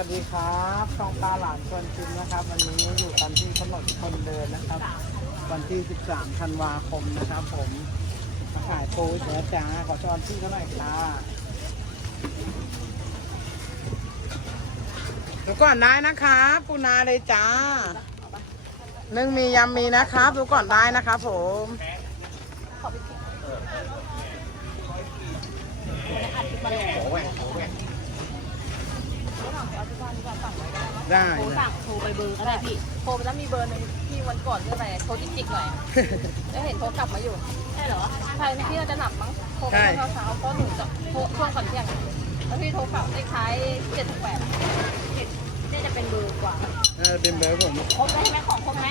สวัสดีครับช่องตาหลานชวนชิมนะครับ วันนี้อยู่กันที่ถนนคนเดินนะครับ วันที่ 13 ธันวาคมนะครับ ผมมาขายปูเสือจ้าขอชอนที่เขาหน่อยค่ะดูก่อนได้นะครับปูนาเลยจ้านึ่งมียำมีนะครับดูก่อนได้นะครับผมได้โทรนะสั่งโทรไปเบอร์ก็ได้พี่ โทรไปแล้วมีเบอร์หนึ่งที่วันก่อนเรื่องอะไรโทรจิกๆหน่อยแล้วเห็นโทรกลับมาอยู่ใช่เหรอใช่พี่น่าจะหนักมั้งโทรไปตอนเช้าเพราะหนูจะโทรช่วงก่อนเที่ยงแล้วพี่โทรกลับเลขท้ายเจ็ดแปดนี่จะเป็นเบอร์กว่าเออเป็นเบอร์ผมครบไหมไหมของครบไหม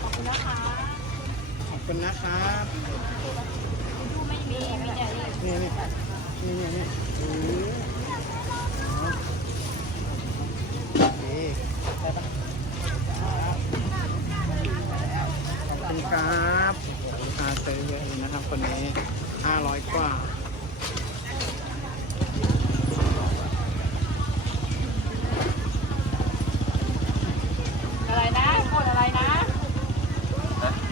ขอบคุณนะคะขอบคุณนะครับดูไม่มีมีแต่นี่นี่นี่นี่นี่นี่อือโอเคได้ปะขอบคุณครับลูกค้าซื้อเยอะเลยนะครับ คนนี้ห้าร้อยกว่า อะไรนะกดอะไรนะ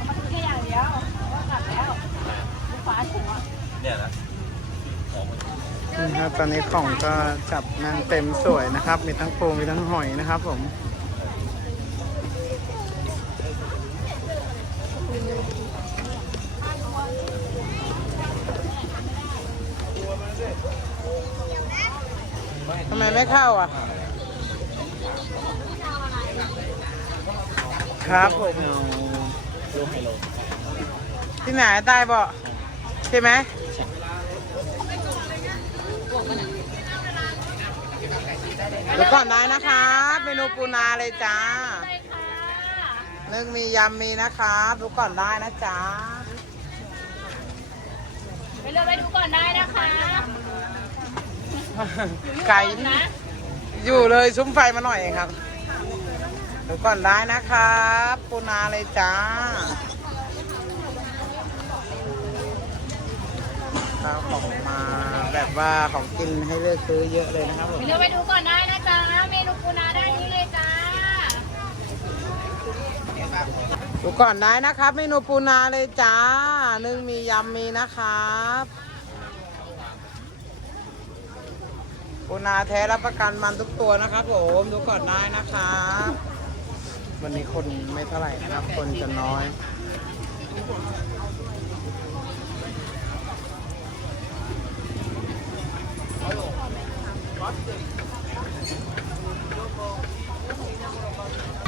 มันแค่อย่างเดียวก็กลับแล้วลูกฟ้าถุงอะ เนี่ยนะ นี่ครับตอนนี้ของก็จับนางเต็มสวยนะครับ มีทั้งปูมีทั้งหอยนะครับผมทำไมไม่เข้าอะ ครับผมลูกไฮโลที่ไหนใต้เบาะใช่ไหม เดี๋ยวก่อนได้นะครับเมนูปูนาเลยจ้านึ่งมียำมีนะครับดูก่อนได้นะจ๊ะไปเลือกไปดูก่อนได้นะคะไก่นะอยู่เลยซุ้มไฟมาหน่อยเองครับดูก่อนได้นะครับปูนาเลยจ้าข้าวของมา แบบว่าของกินให้เลือกซื้อเยอะเลยนะครับผมไปเลือกไปดูก่อนได้นะจ๊ะเมนูปูนาได้นี้เลยจ้าดูก่อนได้นะครับ เมนูปูนาเลยจ้านึ่งมียำมีนะครับปูนาแท้รับประกันมันทุกตัวนะครับผมดูก่อนได้นะครับวันนี้คนไม่เท่าไหร่นะครับ คนจะน้อย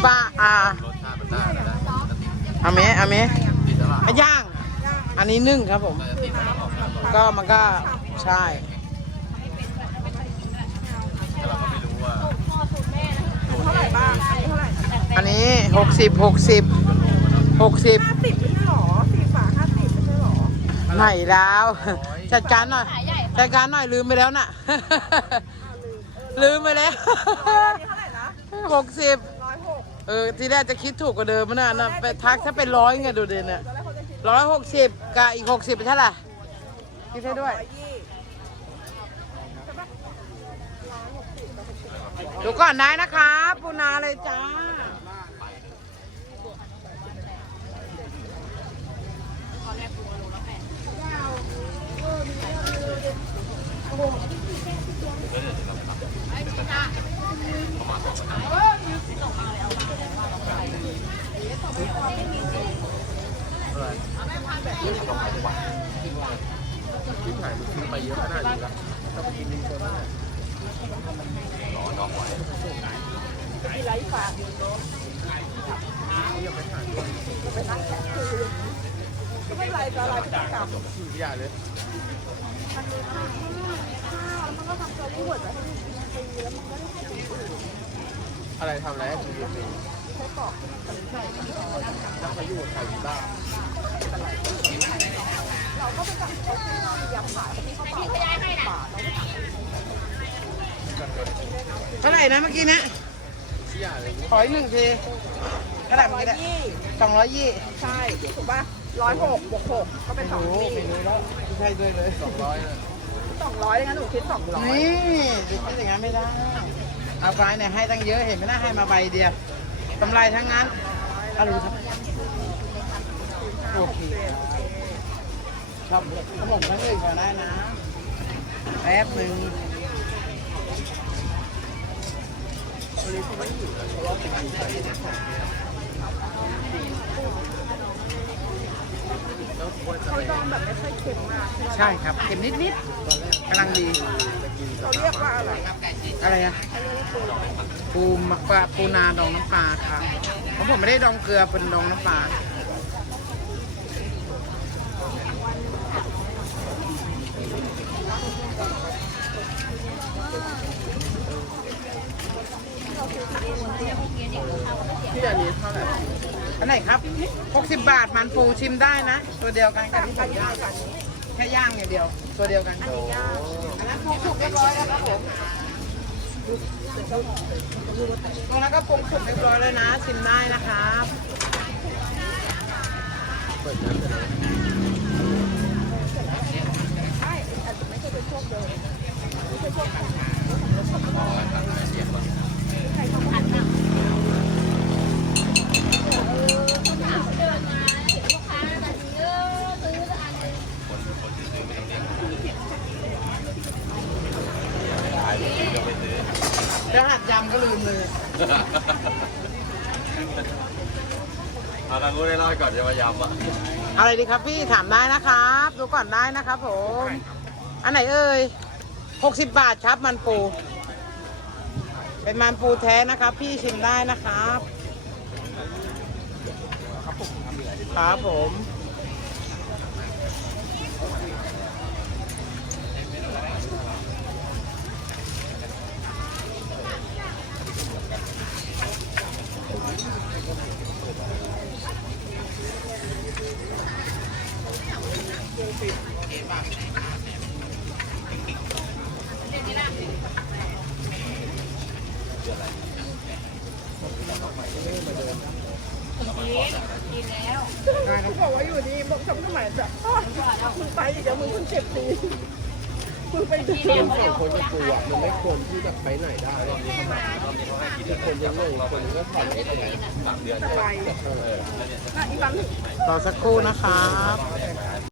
ป้าอ่าร สชาติมันได้นะได้ เอาเมเอาเมติดแล้วล่ะอะย่าง อันนี้นึ่งครับผมน่าจะติดแล้วออกแล้วก็มันก็ใช่แต่เราก็ไม่รู้ว่าเท่าไหร่บ้างเท่าไหร่อันนี้หกสิบหกสิบหกสิบสิบไม่ใช่หรอสี่ฝาห้าสิบไม่ใช่หรอไหนแล้ว จัดการหน่อย จัดการหน่อยลืมไปแล้วน่ะ ลืมไปแล้วเท่าไหร่นะ หกสิบร้อยหก เออ ทีแรกจะคิดถูกกว่าเดิมนะนะไปทักถ้าเป็นร้อยไงดูเด่นเนี่ยร้อยหกสิบกับอีกหกสิบเป็นเท่าไหร่คิดให้ด้วย ดูก่อนได้นะคะปูนาเลยจ้า ที่ถ่ายมันซื้อไปเยอะขนาดนี้ละรอน้องไว้ก็ไม่เป็นไรจะอะไรจะกลับพี่ใหญ่เลยมันก็ทำตัวที่หัวใจอะไรทำอะไรให้คุณดูสิใช้ปอกจะไปอยู่กับใครที่บ้าน เท่าไหร่นะเมื่อกี้นะพี่ใหญ่เลยขออีกหนึ่งทีเท่าไหร่เมื่อกี้นะสองร้อยยี่ใช่ถูกป่ะร้อยหกบวกหกก็เป็นสองโอ้โหปีไม่รู้แล้วไม่ใช่ด้วยเลยสองร้อยเลยสองร้อยงั้นหนูคิดสองร้อยนี่จะคิดอย่างนั้นไม่ได้อเอาไปเนี่ยให้ตั้งเยอะเห็นไหมนะให้มาใบเดียว กำไรทั้งนั้นอรู้ครับโอเคชอบขนมทั้งอื่นก็ได้นะแป๊บหนึ่งเขาดองแบบไม่ค่อยเค็มมากใช่ครับเค็มนิดๆกำลังดีเขาเรียกว่าอะไรอะไรอะปูมะปลาปูนาดองน้ำปลาครับของผมไม่ได้ดองเกลือเป็นดองน้ำปลาที่อันนี้เท่าไหร่ อันไหนครับ 60 บาทมันปูชิมได้นะ ตัวเดียวกันกับที่ผมย่างแค่ย่างอย่างเดียว ตัวเดียวกันอันนั้นปรุงสุกเรียบร้อยแล้วครับผมตรงนั้นก็ปรุงสุกเรียบร้อยเลยนะ ชิมได้นะครับเปิดน้ำเลยนะแล้ วหัดยำก็ลืมเลย เอาละกูได้เล่าก่อนจะมายำอะอะไรดีครับพี่ถามได้นะครับ ดูก่อนได้นะครับผม อันไหนเอ่ย60 บาทครับมันปู เป็นมันปูแท้นะครับ พี่ชิมได้นะครับ ครับผม เขาบอกว่าอยู่ดีบอกจำสมัยแบบมึงไปอีกแล้วมึงเพิ่งเจ็บปีมึงไปที่คนสองคนกับกูอะมันไม่ควรที่จะไปไหนได้ที่คนยังงงคนก็ถอยไปไหนสามเดือนไปเออน่อีบังรอสักครู่นะครับ